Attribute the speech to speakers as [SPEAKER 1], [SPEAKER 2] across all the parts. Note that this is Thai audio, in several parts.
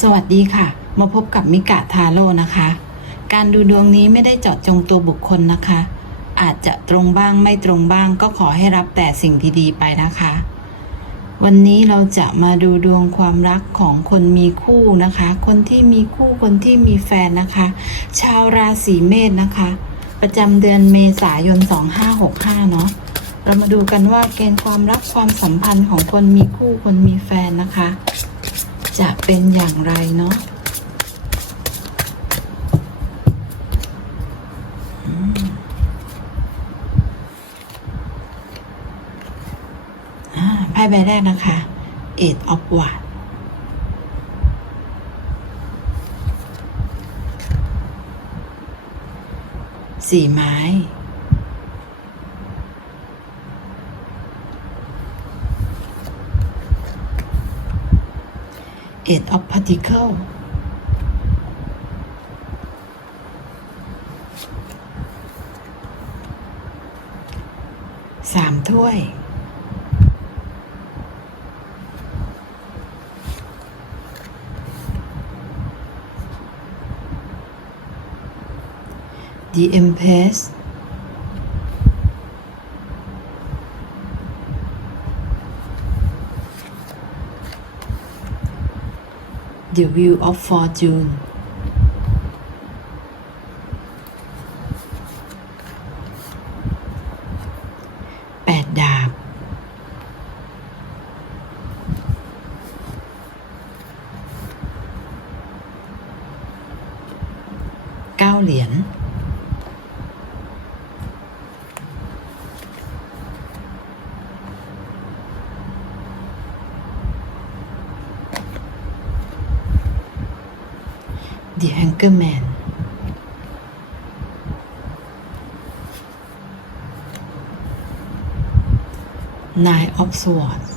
[SPEAKER 1] สวัสดีค่ะ มาพบกับมิกะทาโร่นะคะ การดูดวงนี้ไม่ได้เจาะจงตัวบุคคลนะคะ อาจจะตรงบ้างไม่ตรงบ้างก็ขอให้รับแต่สิ่งดีๆไปนะคะ วันนี้เราจะมาดูดวงความรักของคนมีคู่นะคะ คนที่มีคู่คนที่มีแฟนนะคะ ชาวราศีเมษนะคะ ประจำเดือนเมษายน 2565 เนาะเรามาดูกันว่าเกณฑ์ความรักความสัมพันธ์ของคนมีคู่คนมีแฟนนะคะ จะเป็นอย่างไรเนาะอ่าไพ่ใบแรกนะคะ Eight of w a n d สี่ไม้ Eight of Particle สามถ้วย The Empress The Wheel of Fortune The Anchor Man นาย of Swords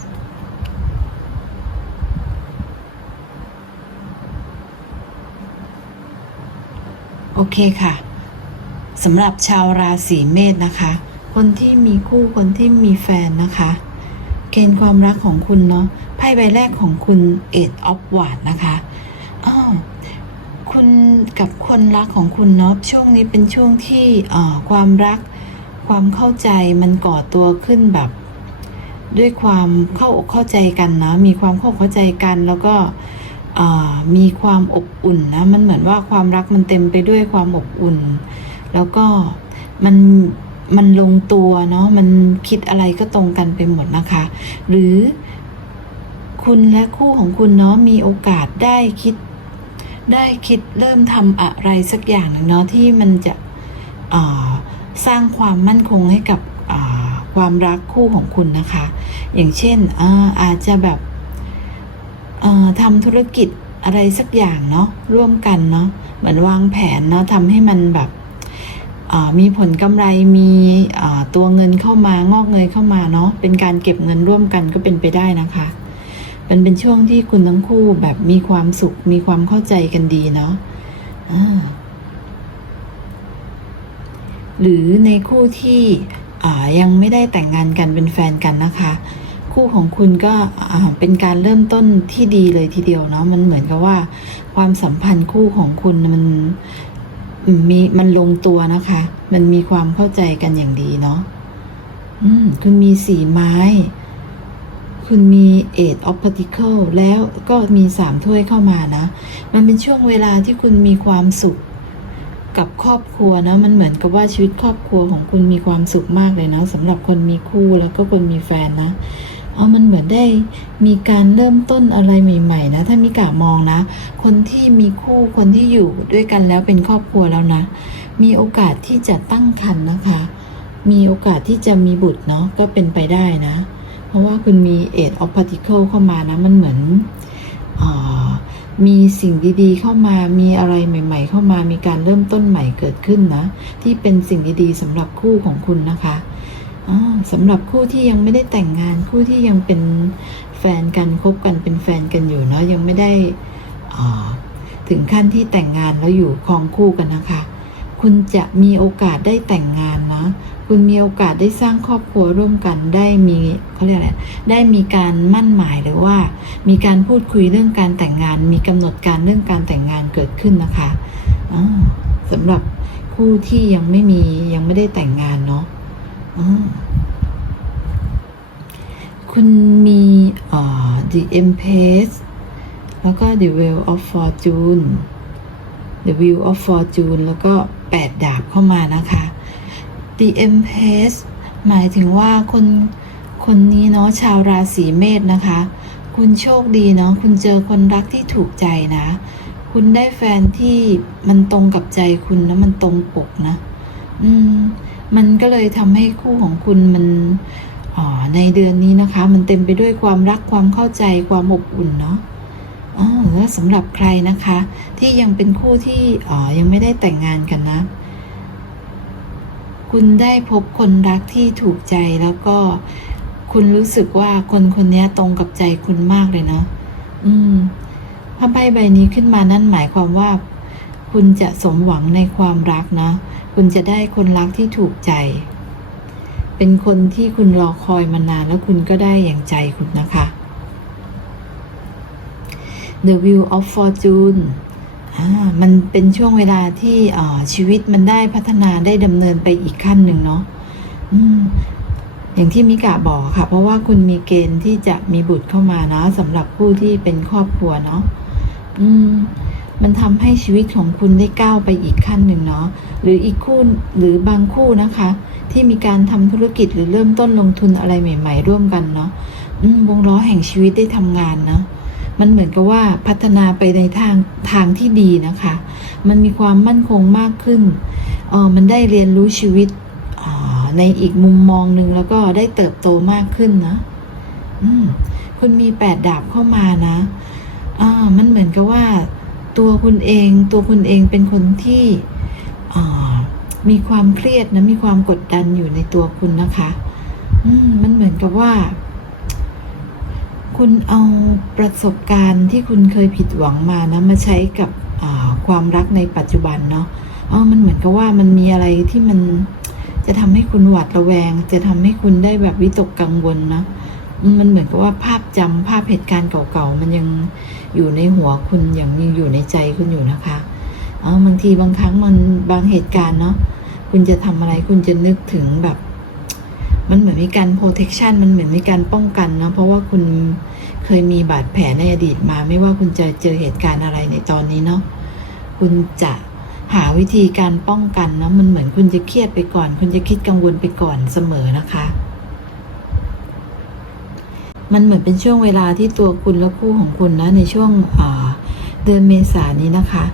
[SPEAKER 1] โอเคค่ะสำหรับชาวราศีเมษนะคะ คนที่มีคู่คนที่มีแฟนนะคะ เกณฑ์ความรักของคุณเนาะไพ่ใบแรกของคุณ Eight of w a n d นะคะอ้าว คุณกับคนรักของคุณเนาะช่วงนี้เป็นช่วงที่ความรักความเข้าใจมันก่อตัวขึ้นแบบ ด้วยความเข้าอกเข้าใจกันนะ มีความเข้าอกเข้าใจกันแล้วก็มีความอบอุ่นนะมันเหมือนว่าความรักมันเต็มไปด้วยความอบอุ่น แล้วก็มันมันลงตัวเนาะมันคิดอะไรก็ตรงกันไปหมดนะคะ หรือคุณและคู่ของคุณเนาะมีโอกาสได้คิด ได้คิดเริ่มทำอะไรสักอย่างหนึ่งเนาะที่มันจะสร้างความมั่นคงให้กับความรักคู่ของคุณนะคะ อย่างเช่นอาอาจจะแบบทำธุรกิจอะไรสักอย่างเนาะร่วมกันเนาะเหมือนวางแผนเนาะทำให้มันแบบมีผลกำไรมีตัวเงินเข้ามางอกเงยเข้ามาเนาะเป็นการเก็บเงินร่วมกันก็เป็นไปได้นะคะ มันเป็นช่วงที่คุณทั้งคู่แบบมีความสุข มีความเข้าใจกันดีเนาะหรือในคู่ที่ยังไม่ได้แต่งงานกันเป็นแฟนกันนะคะ คู่ของคุณก็เป็นการเริ่มต้นที่ดีเลยทีเดียวเนาะมันเหมือนกับว่า ความสัมพันธ์คู่ของคุณมันมีมันลงตัวนะคะ มันมีความเข้าใจกันอย่างดีเนาะอืมคุณมีสีไม้ คุณมี eight of particle แล้วก็มีสามถ้วยเข้ามานะ มันเป็นช่วงเวลาที่คุณมีความสุขกับครอบครัวนะ มันเหมือนกับว่าชีวิตครอบครัวของคุณมีความสุขมากเลยนะสำหรับคนมีคู่แล้วก็คนมีแฟนนะเอามันเหมือนได้มีการเริ่มต้นอะไรใหม่ ๆ นะ ถ้ามิกะมองนะ คนที่มีคู่คนที่อยู่ด้วยกันแล้วเป็นครอบครัวแล้วนะ มีโอกาสที่จะตั้งครรภ์นะคะ มีโอกาสที่จะมีบุตรเนาะก็เป็นไปได้นะ ราะว่าคุณมี eight of particle เข้ามานะ มันเหมือนอมีสิ่งดีๆ เข้ามามีอะไรใหม่ ๆ เข้ามามีการเริ่มต้นใหม่เกิดขึ้นนะ ที่เป็นสิ่งดีๆสำหรับคู่ของคุณนะคะสำหรับคู่ที่ยังไม่ได้แต่งงานคู่ที่ยังเป็นแฟนกันคบกันเป็นแฟนกันอยู่เนาะยังไม่ได้ถึงขั้นที่แต่งงานแล้วอยู่ครองคู่กันนะคะ คุณจะมีโอกาสได้แต่งงานนะ คุณมีโอกาสได้สร้างครอบครัวร่วมกันได้มีเขาเรียกอะไร ได้มีการมั่นหมายหรือว่า มีการพูดคุยเรื่องการแต่งงาน มีกำหนดการเรื่องการแต่งงานเกิดขึ้นนะคะอ่าสำหรับคู่ที่ยังไม่มียังไม่ได้แต่งงานเนาะคุณมีเอ่อ the Empress แล้วก็ the Wheel of Fortune the Wheel of Fortune แล้วก็ 8 ดาบเข้ามานะคะ The Empress หมายถึงว่าคนคนนี้เนาะชาวราศีเมษนะคะ คุณโชคดีเนาะคุณเจอคนรักที่ถูกใจนะ คุณได้แฟนที่มันตรงกับใจคุณนะมันตรงปกนะ อืม มันก็เลยทำให้คู่ของคุณมันอ๋อในเดือนนี้นะคะ มันเต็มไปด้วยความรักความเข้าใจความอบอุ่นเนาะ แล้วสำหรับใครนะคะ ที่ยังเป็นคู่ที่อ๋อยังไม่ได้แต่งงานกันนะ คุณได้พบคนรักที่ถูกใจแล้วก็คุณรู้สึกว่าคนคนนี้ตรงกับใจคุณมากเลยเนาะอืมถ้าใบใบนี้ขึ้นมานั่นหมายความว่า คุณจะสมหวังในความรักนะ คุณจะได้คนรักที่ถูกใจ เป็นคนที่คุณรอคอยมานานแล้วคุณก็ได้อย่างใจคุณนะคะ The Wheel of Fortune อ่ามันเป็นช่วงเวลาที่อ่าชีวิตมันได้พัฒนาได้ดำเนินไปอีกขั้นหนึ่งเนาะออย่างที่มิกะบอกค่ะ เพราะว่าคุณมีเกณฑ์ที่จะมีบุตรเข้ามานะสำหรับผู้ที่เป็นครอบครัวเนาะอืม มันทำให้ชีวิตของคุณได้ก้าวไปอีกขั้นหนึ่งเนาะหรืออีกคู่หรือบางคู่นะคะ ที่มีการทำธุรกิจหรือเริ่มต้นลงทุนอะไรใหม่ ๆ ร่วมกันเนาะวงล้อแห่งชีวิตได้ทำงานเนาะ มันเหมือนกับว่าพัฒนาไปในทางทางที่ดีนะคะ มันมีความมั่นคงมากขึ้นเออมันได้เรียนรู้ชีวิตอ่าในอีกมุมมองหนึ่งแล้วก็ได้เติบโตมากขึ้นนะคุณมีแปดดาบเข้ามานะอ่ามันเหมือนกับว่า ตัวคุณเอง ตัวคุณเองเป็นคนที่อมีความเครียดนะมีความกดดันอยู่ในตัวคุณนะคะ อืมมันเหมือนกับว่า คุณเอาประสบการณ์ที่คุณเคยผิดหวังมานะมาใช้กับความรักในปัจจุบันเนาะอ๋อมันเหมือนกับว่ามันมีอะไรที่มันจะทำให้คุณหวาดระแวง จะทำให้คุณได้แบบวิตกกังวลนะมันเหมือนกับว่าภาพจำภาพเหตุการณ์เก่าๆ มันยังอยู่ในหัวคุณอย่างยังอยู่ในใจคุณอยู่นะคะอ๋อบางทีบางครั้งมันบางเหตุการณ์เนาะคุณจะทำอะไรคุณจะนึกถึงแบบ มันเหมือนมีการ protection มันเหมือนมีการป้องกันเนาะเพราะว่าคุณเคยมีบาดแผลในอดีตมา ไม่ว่าคุณจะเจอเหตุการณ์อะไรในตอนนี้เนาะคุณจะหาวิธีการป้องกันเนาะมันเหมือนคุณจะเครียดไปก่อน คุณจะคิดกังวลไปก่อนเสมอนะคะ มันเหมือนเป็นช่วงเวลาที่ตัวคุณและคู่ของคุณนะในช่วงเดือนเมษายนนี้นะคะ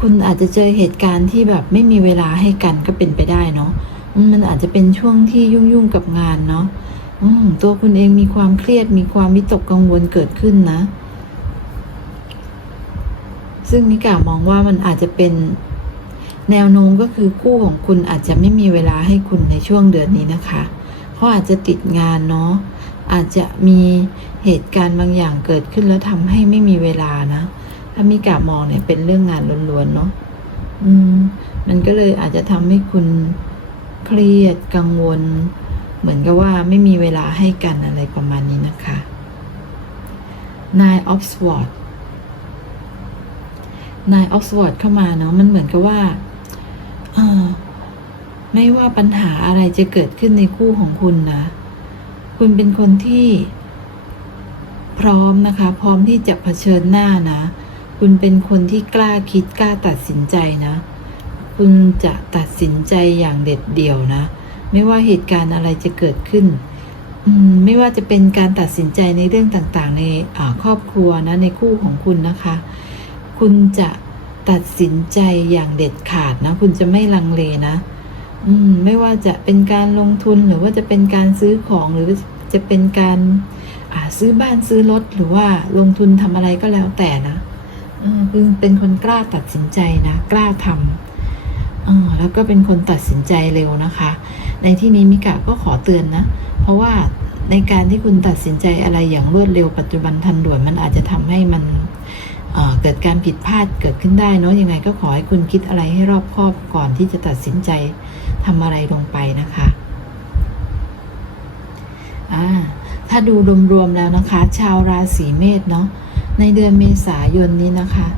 [SPEAKER 1] คุณอาจจะเจอเหตุการณ์ที่แบบไม่มีเวลาให้กันก็เป็นไปได้เนาะ มันอาจจะเป็นช่วงที่ยุ่งๆกับงานเนาะตัวคุณเองมีความเครียดมีความวิตกกังวลเกิดขึ้นนะ ซึ่งมิกามองว่ามันอาจจะเป็นแนวโน้มก็คือคู่ของคุณอาจจะไม่มีเวลาให้คุณในช่วงเดือนนี้นะคะเขาอาจจะติดงานเนาะอาจจะมีเหตุการณ์บางอย่างเกิดขึ้นแล้วทำให้ไม่มีเวลานะถ้ามิกามองเนี่ยเป็นเรื่องงานล้วนๆเนาะอืม มันก็เลยอาจจะทำให้คุณ เครียดกังวล เหมือนกับว่าไม่มีเวลาให้กันอะไรประมาณนี้นะคะ Nine of Swords นายออกซฟอร์ดเข้ามาเนาะมันเหมือนกับว่าไม่ว่าปัญหาอะไรจะเกิดขึ้นในคู่ของคุณนะ คุณเป็นคนที่ พร้อมนะคะ พร้อมที่จะเผชิญหน้านะ คุณเป็นคนที่กล้าคิดกล้าตัดสินใจนะ คุณจะตัดสินใจอย่างเด็ดเดี่ยวนะ ไม่ว่าเหตุการณ์อะไรจะเกิดขึ้นมไม่ว่าจะเป็นการตัดสินใจในเรื่องต่างๆ ในครอบครัวนะในคู่ของคุณนะคะ คุณจะตัดสินใจอย่างเด็ดขาดนะ คุณจะไม่ลังเลนะอืมไม่ว่าจะเป็นการลงทุนหรือว่าจะเป็นการซื้อของหรือจะเป็นการาซื้อบ้านซื้อรถหรือว่าลงทุนทำอะไรก็แล้วแต่นะเออคือเป็นคนกล้าตัดสินใจนะ กล้าทำ ออแล้วก็เป็นคนตัดสินใจเร็วนะคะ ในที่นี้มิกะก็ขอเตือนนะ เพราะว่าในการที่คุณตัดสินใจอะไรอย่างรวดเร็วปัจจุบันทันด่วนมันอาจจะทำให้มันเออเกิดการผิดพลาดเกิดขึ้นได้เนาะยังไงก็ขอให้คุณคิดอะไรให้รอบคอบก่อนที่จะตัดสินใจทำอะไรลงไปนะคะอ่าถ้าดูรวมๆแล้วนะคะ ชาวราศีเมษเนาะในเดือนเมษายนนี้นะคะ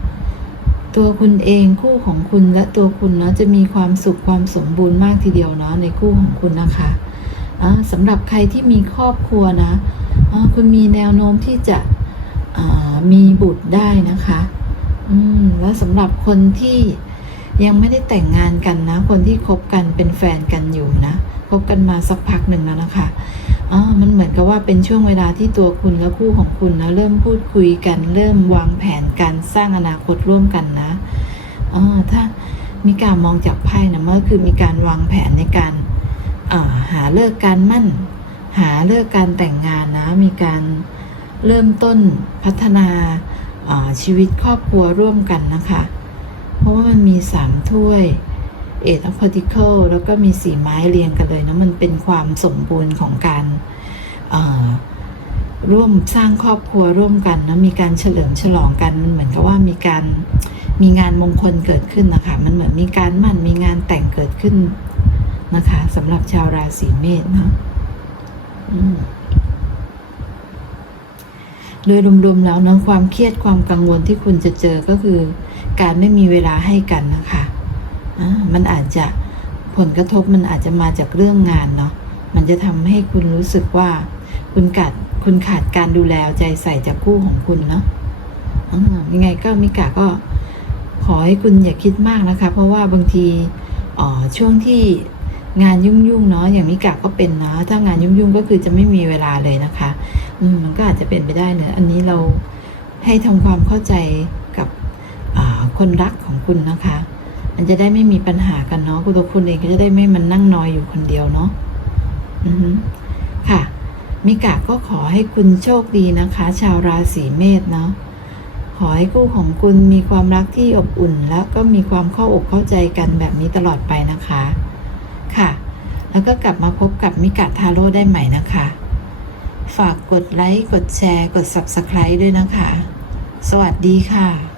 [SPEAKER 1] ตัวคุณเองคู่ของคุณและตัวคุณเนาะจะมีความสุขความสมบูรณ์มากทีเดียวเนาะในคู่ของคุณนะคะอ่าสำหรับใครที่มีครอบครัวนะอ่าคุณมีแนวโน้มที่จะมีบุตรได้นะคะอืมแล้วสำหรับคนที่ยังไม่ได้แต่งงานกันนะ คนที่คบกันเป็นแฟนกันอยู่นะคบกันมาสักพักหนึ่งแล้วนะคะ อ่ามันเหมือนกับว่าเป็นช่วงเวลาที่ตัวคุณและคู่ของคุณนะเริ่มพูดคุยกัน เริ่มวางแผนการสร้างอนาคตร่วมกันนะอ่าถ้ามีการมองจากไพ่นะมันก็คือมีการวางแผนในการาหาเลิกการมั่น หาเลิกการแต่งงานนะ มีการเริ่มต้นพัฒนาาชีวิตครอบครัวร่วมกันนะคะ เพราะว่ามันมีสามถ้วย เอ็ดอ p พ r t i c l แล้วก็มีสีไม้เรียงกันเลยนะมันเป็นความสมบูรณ์ของการร่วมสร้างครอบครัวร่วมกันนะมีการเฉลิมฉลองกันมันเหมือนกับว่ามีการมีงานมงคลเกิดขึ้นนะคะมันเหมือนมีการมั่นมีงานแต่งเกิดขึ้นนะคะสำหรับชาวราศีเมษเนาะโดยรวมๆแล้วนะความเครียดความกังวลที่คุณจะเจอก็คือ การไม่มีเวลาให้กันนะคะ มันอาจจะผลกระทบมันอาจจะมาจากเรื่องงานเนาะมันจะทำให้คุณรู้สึกว่า คุณขาดคุณขาดการดูแลใจใส่จากคู่ของคุณเนาะยังไงก็มิกาก็ขอให้คุณอย่าคิดมากนะคะ เพราะว่าบางทีอ๋อช่วงที่งานยุ่งๆเนาะอย่างมิกาก็เป็นนะถ้างานยุ่งๆก็คือจะไม่มีเวลาเลยนะคะอืมมันก็อาจจะเป็นไปได้เนอะอันนี้เราให้ทำความเข้าใจกับคนรักของคุณนะคะ มันจะได้ไม่มีปัญหากันเนาะคุณตัวคุณเองก็จะได้ไม่มันนั่งนอยอยู่คนเดียวเนาะอือค่ะมิกะก็ขอให้คุณโชคดีนะคะ ชาวราศีเมษเนาะขอให้คู่ของคุณมีความรักที่อบอุ่น แล้วก็มีความเข้าอกเข้าใจกันแบบนี้ตลอดไปนะคะ ค่ะ แล้วก็กลับมาพบกับมิกะทาโร่ได้ใหม่นะคะ ฝากกดไลค์ กดแชร์ กด Subscribe ด้วยนะคะ สวัสดีค่ะ